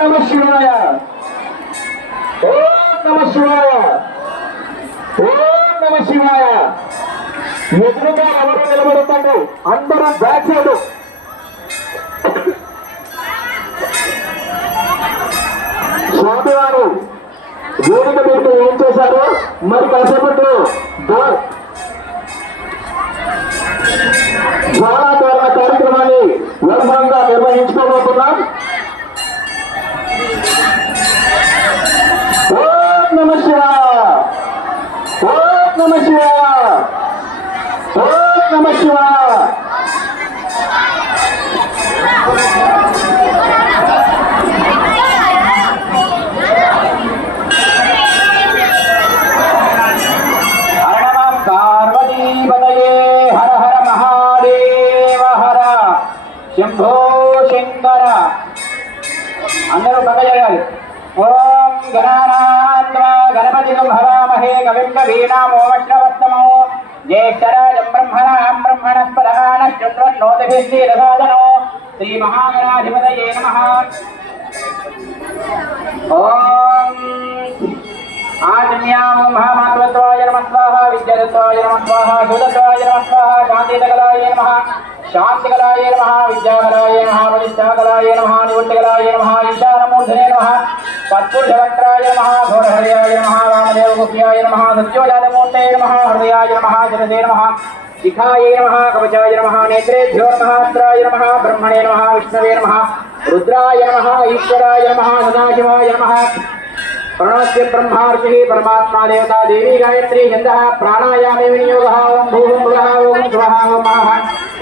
నమ శివాయ ఓం నమ శివాయ ఓం నమ శివాయ. ఎదురుగా ఎవరు నిలబడతాడు అందరూ బ్యాక్ సైడ్. స్వామివారు వేదిక మీద ఏం చేశారు మరి కాసేపట్లో జ్వాలాతోరణ కార్యక్రమాన్ని వైభవంగా నిర్వహించుకోబోతున్నాం. ఓం నమ శివాయ ఓం నమ శివాయ ఓం నమ శివాయ. శంభో శంకర అందరూ పక్క చేయాలి. ఓం గణానాన్వా గణపతిం హవామహే కవిం కవీనామోమశ్రవస్తమో జ్యేష్ఠరాజం బ్రహ్మణాం బ్రహ్మణస్పదాన శృణ్వన్నోతిభిశ్రీరసాదనో శ్రీ మహాగణాధిపతయే నమః. ఓం ఆజన్యాం మహామాత్వత్వాయ నమః స్వాహా విద్యాదత్వాయ నమః స్వాహా శుద్ధత్వాయ నమః స్వాహా శాంతిదకలాయ నమః శాంతికలాయ నమః విద్యాకలాయ నమః ప్రతిష్టాకలాయ నమః నివృత్తికలాయ నమః ఈశానమూర్ధనే నమః తత్పురుషవక్త్రాయ నమః ఘోరహృదయాయ నమః వామదేవగుహ్యాయ నమః సత్యోజాతమూర్తే నమః హృదయాయ నమః శిరసే నమః శిఖాయ నమః కవచాయ నమః నేత్రేభ్యో నమః అస్త్రాయ నమః బ్రహ్మణే నమః విష్ణవే నమః రుద్రాయ నమః ఈశ్వరాయ నమః సదాశివాయ నమః. प्रणवस्य ब्रह्मार्चिः परमात्मा देवता देवी गायत्री छन्दः प्राणायामे विनियोगः. ओं भूः भुवः ओं स्वः ओं महः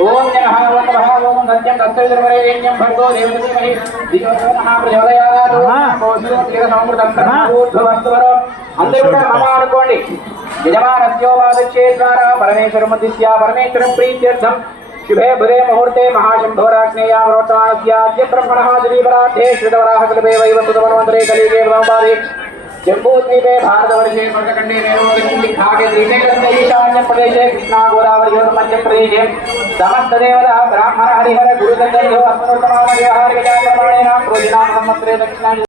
ओं जनः ओं तपः ओं सत्यं तत्सवितुर्वरेण्यं भर्गो देवस्य धीमहि धियो यो नः प्रचोदयात्. ओषधो तीरसमृतं ब्रह्मभूर्भुवस्वरो అందరూ కూడా మమ అనుకోండి. యజమానస్యోపాదక్షే ద్వారా పరమేశ్వరముద్దిశ్య పరమేశ్వరం ప్రీత్యర్థం शुभे बुधे मुहूर्ते महाशंभोराग्नेयावरोत्तमानस्याद्य ब्रह्मणः द्विपरार्धे श्रुतवराहकल्पे वैवस्वतमन्वन्तरे कलियुगे प्रथमपादे जम्बूद्वीपे भारतवर्षे स्वर्गखण्डे मेरुविभागे त्रिशैलस्य ईशान्यप्रदेशे कृष्णागोदावर्योः मध्यप्रदेशे समस्तदेवतः ब्राह्मण हरिहर गुरुदत्तयो अस्मदुत्तमानव्यवहारिकजातप्रमाणेन प्रोजिनाम संवत्सरे दक्षिणानि